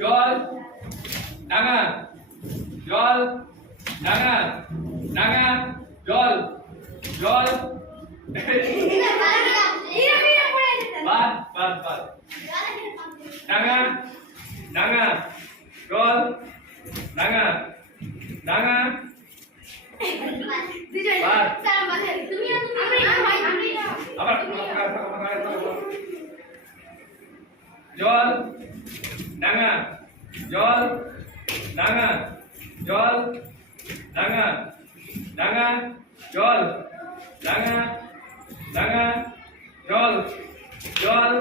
জল ডাঙা জল ডাঙা ডাঙা জল জল। বাদ বাদ বাদ। ডাঙা ডাঙা জল ডাঙা ডাঙা জল ডাঙা, জল ডাঙা জল, ডাঙা ডাঙা, জল, ডাঙা ডাঙা, জল জল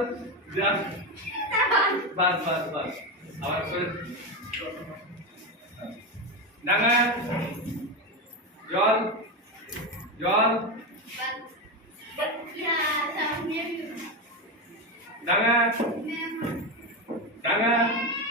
বাস বাস বাস আবার করে। ডাঙা, জল জল, ডাঙা ডাঙা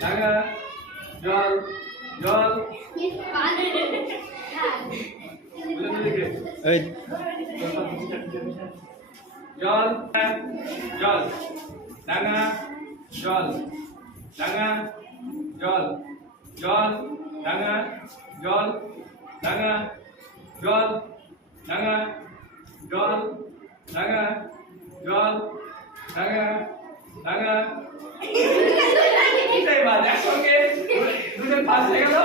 ডাঙা জল জল। জল জল। ডাঙা জল। ডাঙা জল। জল ডাঙা জল। ডাঙা জল। ডাঙা জল। ডাঙা জল। ডাঙা ডাঙা এটাই বাদ একসঙ্গে দুজন পাস হয়ে গেল